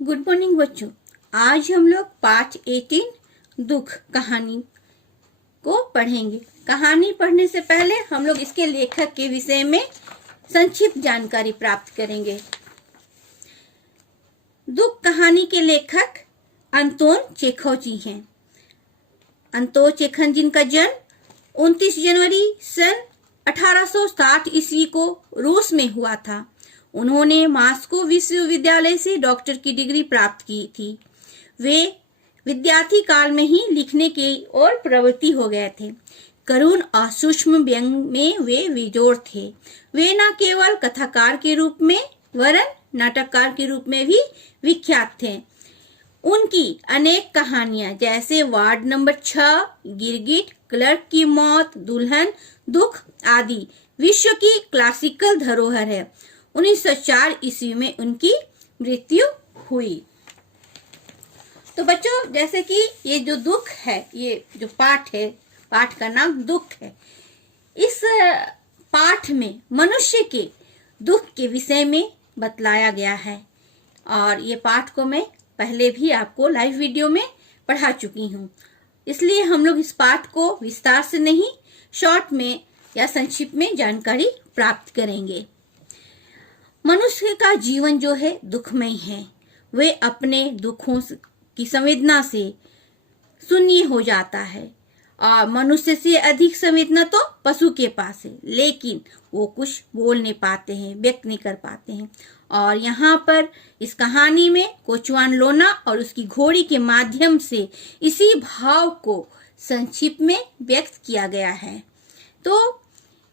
Good morning बच्चों। आज हम लोग पाठ 18 दुख कहानी को पढ़ेंगे। कहानी पढ़ने से पहले हम लोग इसके लेखक के विषय में संक्षिप्त जानकारी प्राप्त करेंगे। दुख कहानी के लेखक अंतोन चेखव जी हैं। अंतोन चेखव जिनका जन्म 29 जनवरी सन 1860 ईस्वी को रूस में हुआ था। उन्होंने मॉस्को विश्वविद्यालय से डॉक्टर की डिग्री प्राप्त की थी। वे विद्यार्थी काल में ही लिखने की ओर प्रवृत्ति हो गए थे। करुण और सूक्ष्म व्यंग में वे बेजोड़ थे। वे न केवल कथाकार के रूप में वरन नाटककार के रूप में भी विख्यात थे। उनकी अनेक कहानियां जैसे वार्ड नंबर 6, गिरगिट, क्लर्क की मौत, दुल्हन, दुख आदि विश्व की क्लासिकल धरोहर है। 1904 ईस्वी में उनकी मृत्यु हुई। तो बच्चों, जैसे कि ये जो दुख है, ये जो पाठ है, पाठ का नाम दुख है। इस पाठ में मनुष्य के दुख के विषय में बतलाया गया है और ये पाठ को मैं पहले भी आपको लाइव वीडियो में पढ़ा चुकी हूँ। इसलिए हम लोग इस पाठ को विस्तार से नहीं, शॉर्ट में या संक्षिप्त में जानकारी प्राप्त करेंगे। मनुष्य का जीवन जो है दुखमय है। वे अपने दुखों की संवेदना से शून्य हो जाता है और मनुष्य से अधिक संवेदना तो पशु के पास है, लेकिन वो कुछ बोल नहीं पाते हैं, व्यक्त नहीं कर पाते हैं। और यहाँ पर इस कहानी में कोचुआन लोना और उसकी घोड़ी के माध्यम से इसी भाव को संक्षिप्त में व्यक्त किया गया है। तो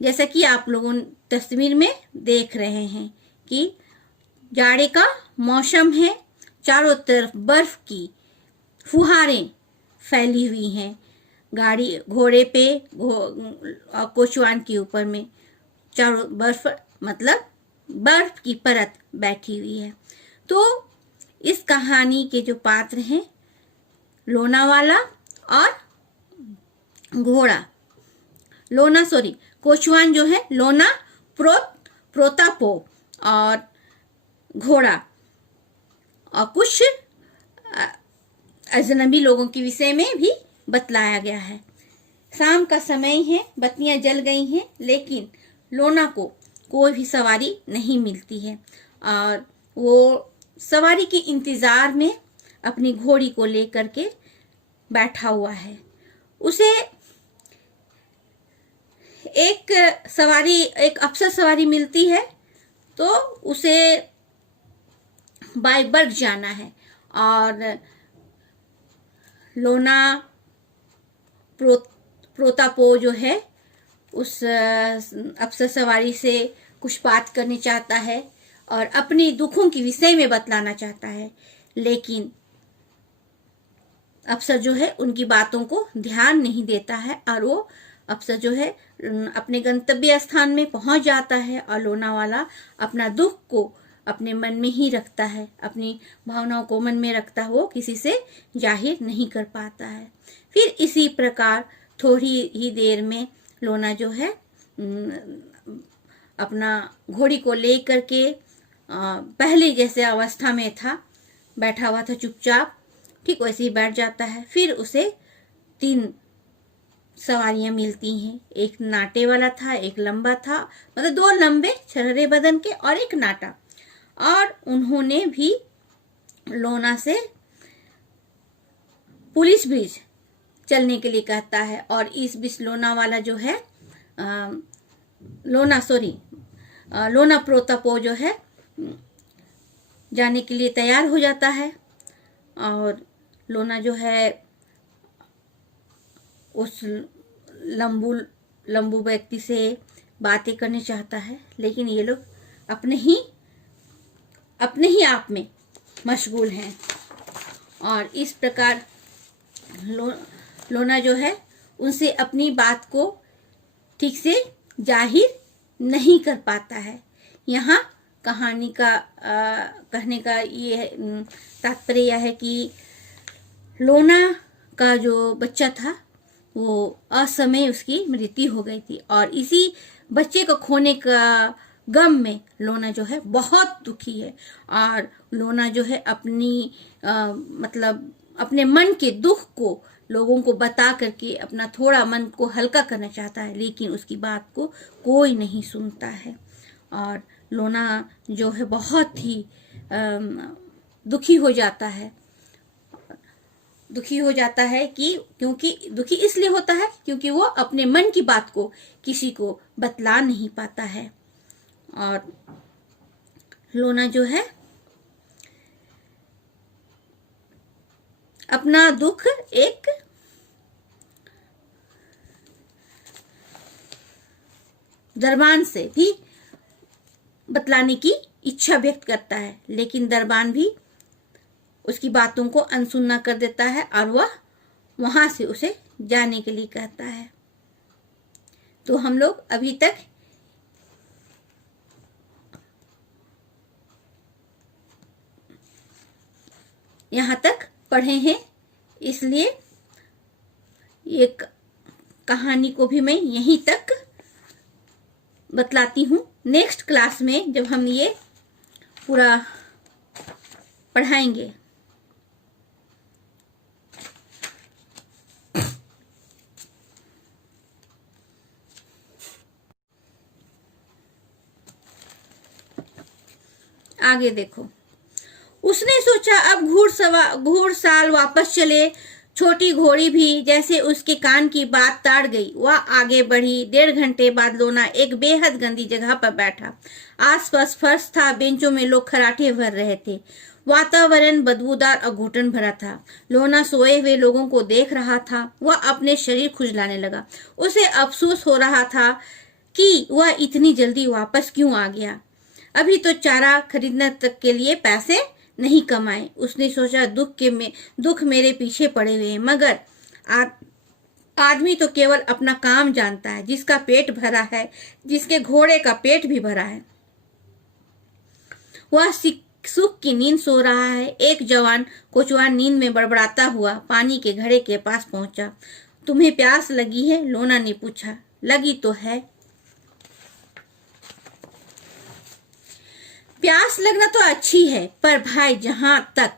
जैसा कि आप लोगों तस्वीर में देख रहे हैं कि जाड़े का मौसम है, चारों तरफ बर्फ की फुहारें फैली हुई हैं। गाड़ी घोड़े पे कोचुआन के ऊपर में चारों बर्फ मतलब बर्फ की परत बैठी हुई है। तो इस कहानी के जो पात्र हैं, लोनावाला और घोड़ा, कोचुआन जो है लोना, प्रोतापो और घोड़ा और कुछ अजनबी लोगों के विषय में भी बतलाया गया है। शाम का समय है, बत्तियां जल गई हैं, लेकिन लोना को कोई भी सवारी नहीं मिलती है और वो सवारी के इंतजार में अपनी घोड़ी को लेकर के बैठा हुआ है। उसे एक अफसर सवारी मिलती है, तो उसे बाय बर्ग जाना है और लोना प्रोतापो जो है उस अफसर सवारी से कुछ बात करनी चाहता है और अपने दुखों के विषय में बतलाना चाहता है, लेकिन अफसर जो है उनकी बातों को ध्यान नहीं देता है और वो अफसर जो है अपने गंतव्य स्थान में पहुंच जाता है और लोनावाला अपना दुख को अपने मन में ही रखता है, अपनी भावनाओं को मन में रखता है, वो किसी से जाहिर नहीं कर पाता है। फिर इसी प्रकार थोड़ी ही देर में लोना जो है अपना घोड़ी को ले करके पहले जैसे अवस्था में था, बैठा हुआ था चुपचाप, ठीक वैसे ही बैठ जाता है। फिर उसे 3 सवारियां मिलती हैं। एक नाटे वाला था, एक लंबा था, मतलब 2 लंबे छरहरे बदन के और एक नाटा। और उन्होंने भी लोना से पुलिस ब्रिज चलने के लिए कहता है और इस बीच लोना वाला जो है लोना प्रोतापो जो है जाने के लिए तैयार हो जाता है और लोना जो है उस लंबू व्यक्ति से बातें करने चाहता है, लेकिन ये लोग अपने ही आप में मशगूल हैं और इस प्रकार लोना जो है उनसे अपनी बात को ठीक से जाहिर नहीं कर पाता है। यहाँ कहानी का कहने का ये तात्पर्य यह है कि लोना का जो बच्चा था वो असमय उसकी मृत्यु हो गई थी और इसी बच्चे को खोने का गम में लोना जो है बहुत दुखी है और लोना जो है अपनी मतलब अपने मन के दुख को लोगों को बता करके अपना थोड़ा मन को हल्का करना चाहता है, लेकिन उसकी बात को कोई नहीं सुनता है और लोना जो है बहुत ही दुखी हो जाता है। दुखी हो जाता है कि क्योंकि दुखी इसलिए होता है क्योंकि वो अपने मन की बात को किसी को बतला नहीं पाता है और लोना जो है अपना दुख एक दरबान से भी बतलाने की इच्छा व्यक्त करता है, लेकिन दरबान भी उसकी बातों को अनसुना कर देता है और वह वहां से उसे जाने के लिए कहता है। तो हम लोग अभी तक यहां तक पढ़े हैं, इसलिए एक कहानी को भी मैं यहीं तक बतलाती हूँ। नेक्स्ट क्लास में जब हम ये पूरा पढ़ाएंगे आगे देखो। उसने सोचा अब घुड़साल वापस चले। छोटी घोड़ी भी जैसे उसके कान की बात ताड़ गई। वह आगे बढ़ी। 1.5 घंटे बाद लोना एक बेहद गंदी जगह पर बैठा। आसपास फर्श था, बेंचों में लोग खराटे भर रहे थे। वातावरण बदबूदार और घुटन भरा था। लोना सोए हुए लोगों को देख रहा था। वह अपने शरीर खुजलाने लगा। उसे अफसोस हो रहा था कि वह इतनी जल्दी वापस क्यों आ गया। अभी तो चारा खरीदने तक के लिए पैसे नहीं कमाए। उसने सोचा दुख मेरे पीछे पड़े हुए हैं, मगर आदमी तो केवल अपना काम जानता है। जिसका पेट भरा है, जिसके घोड़े का पेट भी भरा है, वह सुख की नींद सो रहा है। एक जवान कोचवान नींद में बड़बड़ाता हुआ पानी के घड़े के पास पहुंचा। तुम्हें प्यास लगी है? लोना ने पूछा। लगी तो है। प्यास लगना तो अच्छी है, पर भाई, जहां तक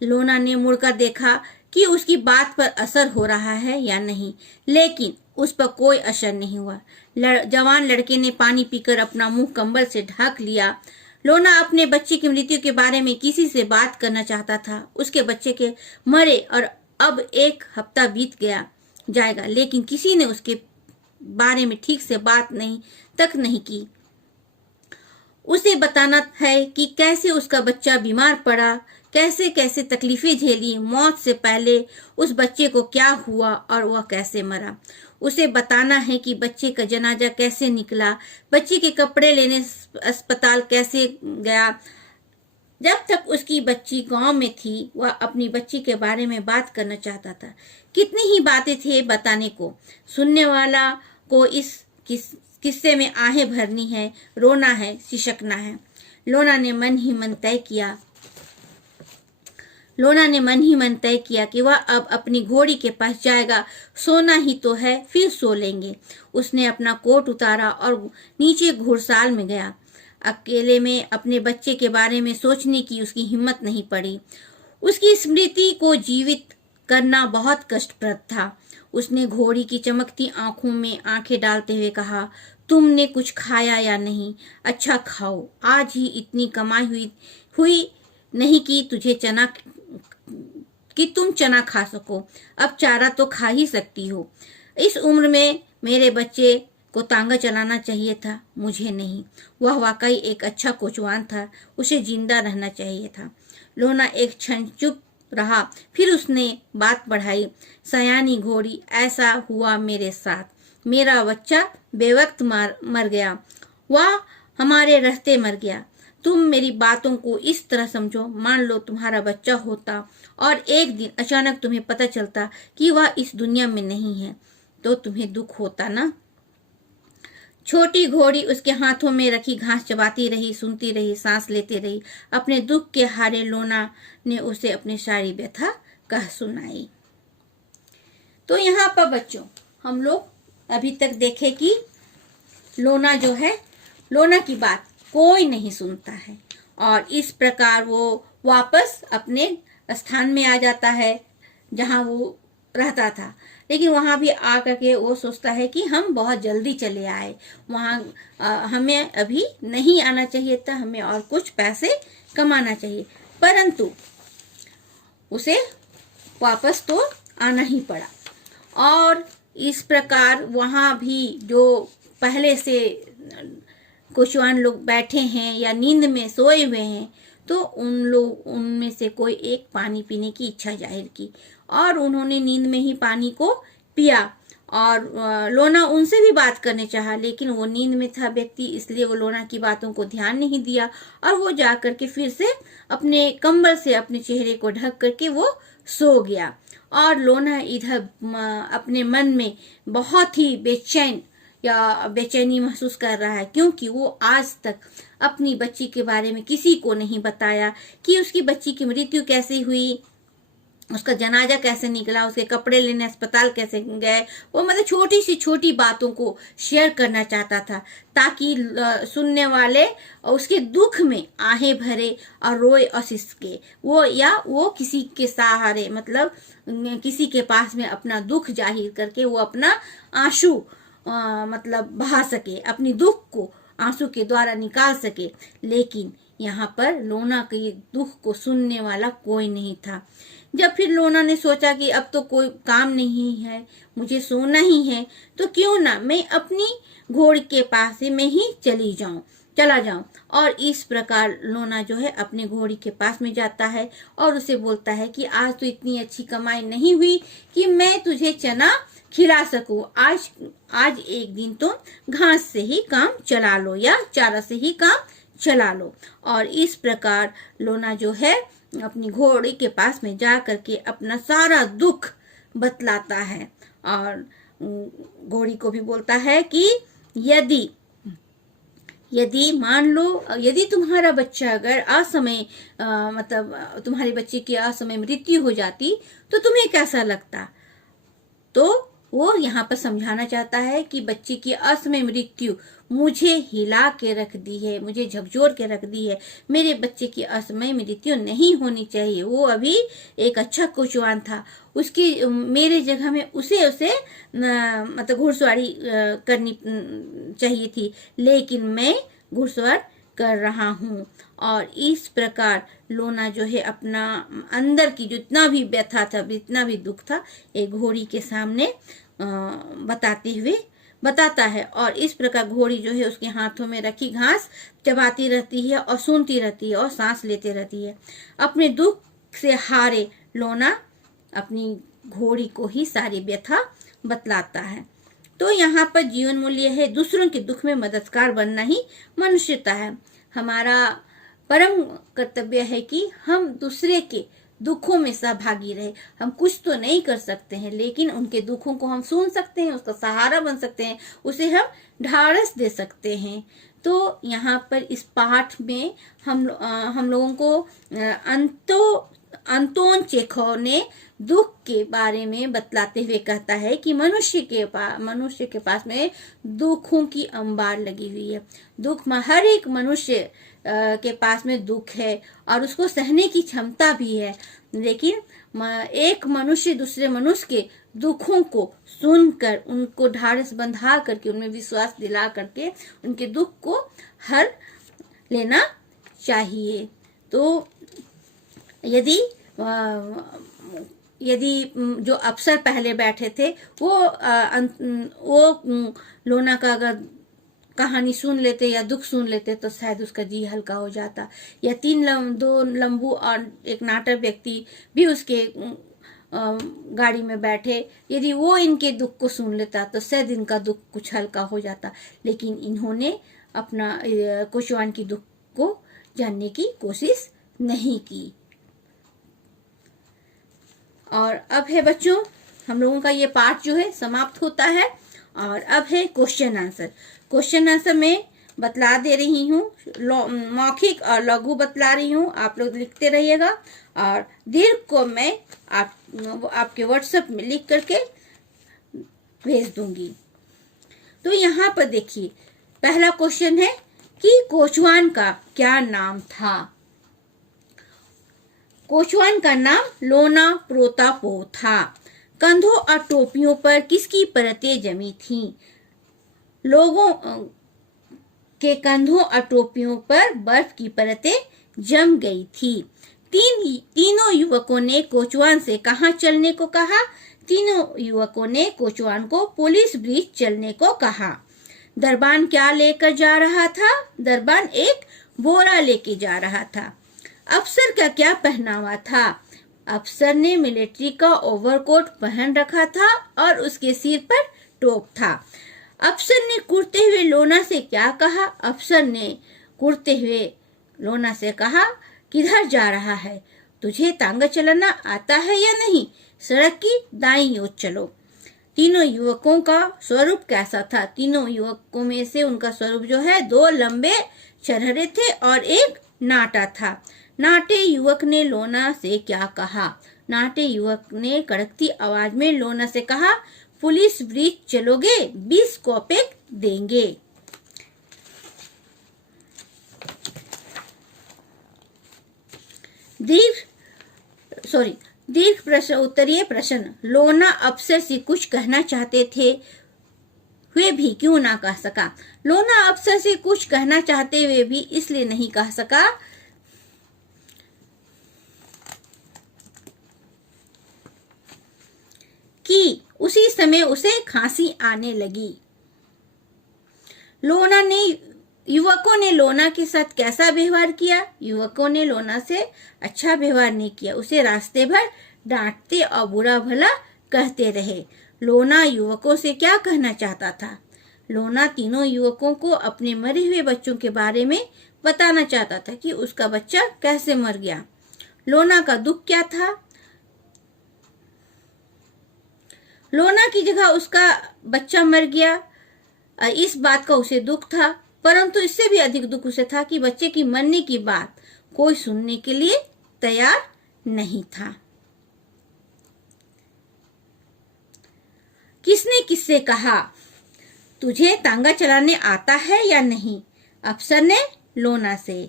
लोना ने मुड़कर देखा कि उसकी बात पर असर हो रहा है या नहीं, लेकिन उस पर कोई असर नहीं हुआ। जवान लड़के ने पानी पीकर अपना मुंह कंबल से ढक लिया। लोना अपने बच्चे की मृत्यु के बारे में किसी से बात करना चाहता था। उसके बच्चे के मरे और अब 1 हफ्ता बीत जाएगा, लेकिन किसी ने उसके बारे में ठीक से बात नहीं की। उसे बताना है कि कैसे उसका बच्चा बीमार पड़ा, कैसे कैसे तकलीफें झेली, मौत से पहले उस बच्चे को क्या हुआ और वह कैसे मरा। उसे बताना है कि बच्चे का जनाजा कैसे निकला, बच्चे के कपड़े लेने अस्पताल कैसे गया। जब तक उसकी बच्ची गांव में थी, वह अपनी बच्ची के बारे में बात करना चाहता था। कितनी ही बातें थे बताने को। सुनने वाला को इस किस्से में आहें भरनी है, रोना है, सिसकना है। लोना ने मन ही मन तय किया कि वह अब अपनी घोड़ी के पास जाएगा। सोना ही तो है, फिर सो लेंगे। उसने अपना कोट उतारा और नीचे घुड़साल में गया। अकेले में अपने बच्चे के बारे में सोचने की उसकी हिम्मत नहीं पड़ी। उसकी स्मृति को जीवित करना बहुत कष्टप्रद था। उसने घोड़ी की चमकती आंखों में आंखें डालते हुए कहा, तुमने कुछ खाया या नहीं? अच्छा खाओ, आज ही इतनी कमाई हुई नहीं कि तुम चना खा सको। अब चारा तो खा ही सकती हो। इस उम्र में मेरे बच्चे को तांगा चलाना चाहिए था, मुझे नहीं। वह वाकई एक अच्छा कोचवान था, उसे जिंदा रहना चाहिए था। लोना एक क्षण चुप रहा, फिर उसने बात बढ़ाई। सयानी घोड़ी, ऐसा हुआ मेरे साथ। मेरा बच्चा बेवक्त मर गया। वह हमारे रास्ते मर गया। तुम मेरी बातों को इस तरह समझो, मान लो तुम्हारा बच्चा होता और एक दिन अचानक तुम्हें पता चलता कि वह इस दुनिया में नहीं है, तो तुम्हें दुख होता ना। छोटी घोड़ी उसके हाथों में रखी घास चबाती रही, सुनती रही, सांस लेती रही। अपने दुख के हारे लोना ने उसे अपनी सारी व्यथा कह सुनाई। तो यहाँ पर बच्चों, हम लोग अभी तक देखे कि लोना जो है, लोना की बात कोई नहीं सुनता है। और इस प्रकार वो वापस अपने स्थान में आ जाता है जहां वो रहता था। लेकिन वहां भी आकर के वो सोचता है कि हम बहुत जल्दी चले आए, वहां हमें अभी नहीं आना चाहिए था, हमें और कुछ पैसे कमाना चाहिए। परंतु उसे वापस तो आना ही पड़ा। और इस प्रकार वहां भी जो पहले से कुशवान लोग बैठे हैं या नींद में सोए हुए हैं, तो उनमें से कोई एक पानी पीने की इच्छा जाहिर की और उन्होंने नींद में ही पानी को पिया। और लोना उनसे भी बात करने चाहा, लेकिन वो नींद में था व्यक्ति, इसलिए वो लोना की बातों को ध्यान नहीं दिया और वो जाकर के फिर से अपने कंबल से अपने चेहरे को ढक करके वो सो गया। और लोना इधर अपने मन में बहुत ही बेचैनी महसूस कर रहा है, क्योंकि वो आज तक अपनी बच्ची के बारे में किसी को नहीं बताया कि उसकी बच्ची की मृत्यु कैसे हुई, उसका जनाजा कैसे निकला, उसके कपड़े लेने अस्पताल कैसे गए। वो मतलब छोटी सी छोटी बातों को शेयर करना चाहता था, ताकि सुनने वाले उसके दुख में आहें भरे और रोए और सिसके। वो किसी के सहारे, मतलब किसी के पास में अपना दुख जाहिर करके वो अपना आंसू मतलब बहा सके, अपनी दुख को आंसू के द्वारा निकाल सके। लेकिन यहाँ पर लोना के दुख को सुनने वाला कोई नहीं था। जब फिर लोना ने सोचा कि अब तो कोई काम नहीं है, मुझे सोना ही है, तो क्यों ना मैं अपनी घोड़ी के पास में ही चला जाऊं। और इस प्रकार लोना जो है अपने घोड़ी के पास में जाता है और उसे बोलता है कि आज तो इतनी अच्छी कमाई नहीं हुई कि मैं तुझे चना खिला सकूं। आज एक दिन तुम घास से ही काम चला लो या चारा से ही काम चला लो। और इस प्रकार लोना जो है अपनी घोड़ी के पास में जा करके अपना सारा दुख बतलाता है और घोड़ी को भी बोलता है कि यदि मान लो, यदि तुम्हारा बच्चा अगर असमय मतलब तुम्हारे बच्चे की असमय मृत्यु हो जाती तो तुम्हें कैसा लगता। तो वो यहाँ पर समझाना चाहता है कि बच्चे की असमय मृत्यु मुझे हिला के रख दी है, मुझे झकझोर के रख दी है। मेरे बच्चे की असमय मृत्यु नहीं होनी चाहिए। वो अभी एक अच्छा कुशवान था, उसकी मेरे जगह में उसे मतलब घुड़सवारी करनी चाहिए थी, लेकिन मैं घुड़सवार कर रहा हूँ। और इस प्रकार लोना जो है अपना अंदर की जितना भी व्यथा था, जितना भी दुख था, एक घोड़ी के सामने बताता है। और इस प्रकार घोड़ी जो है उसके हाथों में रखी घास चबाती रहती है और सुनती रहती है और सांस लेते रहती है। अपने दुख से हारे लोना अपनी घोड़ी को ही सारी व्यथा बतलाता है। तो यहाँ पर जीवन मूल्य है, दूसरों के दुख में मददगार बनना ही मनुष्यता है। हमारा परम कर्तव्य है कि हम दूसरे के दुखों में सहभागी रहे। हम कुछ तो नहीं कर सकते हैं, लेकिन उनके दुखों को हम सुन सकते हैं, उसका सहारा बन सकते हैं, उसे हम ढाढ़स दे सकते हैं। तो यहाँ पर इस पाठ में हम लोगों को अंतोन चेखव ने दुख के बारे में बतलाते हुए कहता है कि मनुष्य के पास में दुखों की अंबार लगी हुई है। दुख में हर एक मनुष्य के पास में दुख है और उसको सहने की क्षमता भी है, लेकिन एक मनुष्य दूसरे मनुष्य के दुखों को सुनकर उनको ढाढ़स बंधा करके उनमें विश्वास दिला करके उनके दुख को हर लेना चाहिए। तो यदि जो अफसर पहले बैठे थे वो लोना का अगर कहानी सुन लेते या दुख सुन लेते तो शायद उसका जी हल्का हो जाता। या दो लंबू और एक नाटक व्यक्ति भी उसके गाड़ी में बैठे, यदि वो इनके दुख को सुन लेता तो शायद इनका दुख कुछ हल्का हो जाता। लेकिन इन्होंने अपना कुशवान की दुख को जानने की कोशिश नहीं की। और अब है बच्चों, हम लोगों का ये पाठ जो है समाप्त होता है और अब है क्वेश्चन आंसर। क्वेश्चन आंसर में बतला दे रही हूँ, मौखिक और लघु बतला रही हूँ, आप लोग लिखते रहिएगा और दीर्घ को मैं आपके व्हाट्सएप में लिख करके भेज दूंगी। तो यहाँ पर देखिए, पहला क्वेश्चन है कि कोचवान का क्या नाम था। कोचवान का नाम लोना प्रोतापो था। कंधों और टोपियों पर किसकी परतें जमी थीं? लोगों कंधों और टोपियों पर बर्फ की परतें जम गई थी। तीनों युवकों ने कोचवान से कहाँ चलने को कहा? तीनों युवकों ने कोचवान को पुलिस ब्रिज चलने को कहा। दरबान क्या लेकर जा रहा था? दरबान एक बोरा लेके जा रहा था। अफसर का क्या पहनावा था? अफसर ने मिलिट्री का ओवरकोट पहन रखा था और उसके सिर पर टोप था। अफसर ने कुर्ते हुए लोना से क्या कहा? अफसर ने कुर्ते हुए लोना से कहा, किधर जा रहा है? तुझे तांगा चलाना आता है या नहीं? सड़क की दाईं ओर चलो। तीनों युवकों का स्वरूप कैसा था? तीनों युवकों में से उनका स्वरूप जो है, 2 लंबे छरहरे थे और एक नाटा था। नाटे युवक ने लोना से क्या कहा? नाटे युवक ने कड़कती आवाज में लोना से कहा, पुलिस ब्रिज चलोगे? 20 कॉपेक देंगे। दीर्घ प्रश्न उत्तरीय प्रश्न। लोना अफसर से कुछ कहना चाहते थे, हुए भी क्यों ना कह सका? लोना अफसर से कुछ कहना चाहते हुए भी इसलिए नहीं कह सका कि उसी समय उसे खांसी आने लगी। युवकों ने लोना के साथ कैसा व्यवहार किया? युवकों ने लोना से अच्छा व्यवहार नहीं किया, उसे रास्ते भर डांटते और बुरा भला कहते रहे। लोना युवकों से क्या कहना चाहता था? लोना तीनों युवकों को अपने मरे हुए बच्चों के बारे में बताना चाहता था कि उसका बच्चा कैसे मर गया। लोना का दुख क्या था? लोना की जगह उसका बच्चा मर गया, इस बात का उसे दुख था, परंतु इससे भी अधिक दुख उसे था कि बच्चे की मरने की बात कोई सुनने के लिए तैयार नहीं था। किसने किससे कहा, तुझे तांगा चलाने आता है या नहीं? अफसर ने लोना से।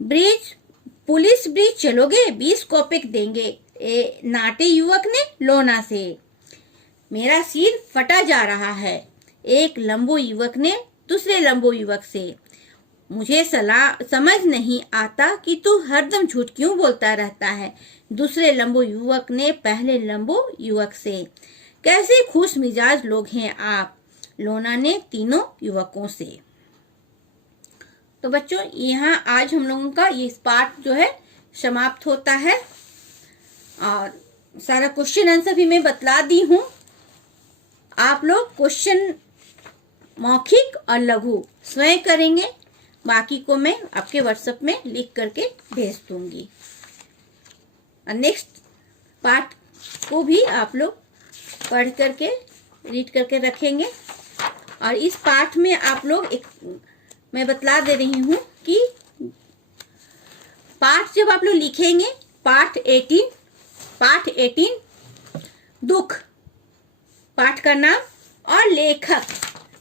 पुलिस ब्रिज चलोगे? 20 कॉपेक देंगे। नाटे युवक ने लोना से। मेरा सिर फटा जा रहा है। एक लंबू युवक ने दूसरे लंबू युवक से। मुझे समझ नहीं आता कि तू हरदम झूठ क्यों बोलता रहता है। दूसरे लंबू युवक ने पहले लंबू युवक से। कैसे खुश मिजाज लोग हैं आप? लोना ने तीनों युवकों से। तो बच्चों, यहाँ आज हम लोगों का ये पाठ जो है समाप्त होता है और सारा क्वेश्चन आंसर भी मैं बतला दी हूँ। आप लोग क्वेश्चन मौखिक और लघु स्वयं करेंगे, बाकी को मैं आपके व्हाट्सएप में लिख करके भेज दूंगी। और नेक्स्ट पार्ट को भी आप लोग पढ़ करके रीड करके रखेंगे। और इस पाठ में आप लोग मैं बतला दे रही हूँ कि पाठ जब आप लोग लिखेंगे, पाठ 18 दुख, पाठ का नाम और लेखक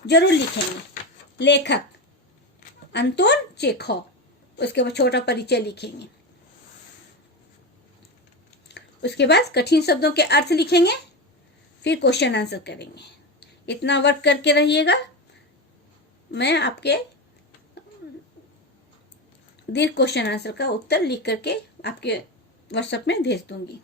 जरूर लिखेंगे। लेखक अंतोन चेखव, उसके बाद छोटा परिचय लिखेंगे। उसके बाद कठिन शब्दों के अर्थ लिखेंगे, फिर क्वेश्चन आंसर करेंगे। इतना वर्क करके रहिएगा। मैं आपके दीर्घ क्वेश्चन आंसर का उत्तर लिख करके आपके व्हाट्सएप में भेज दूंगी।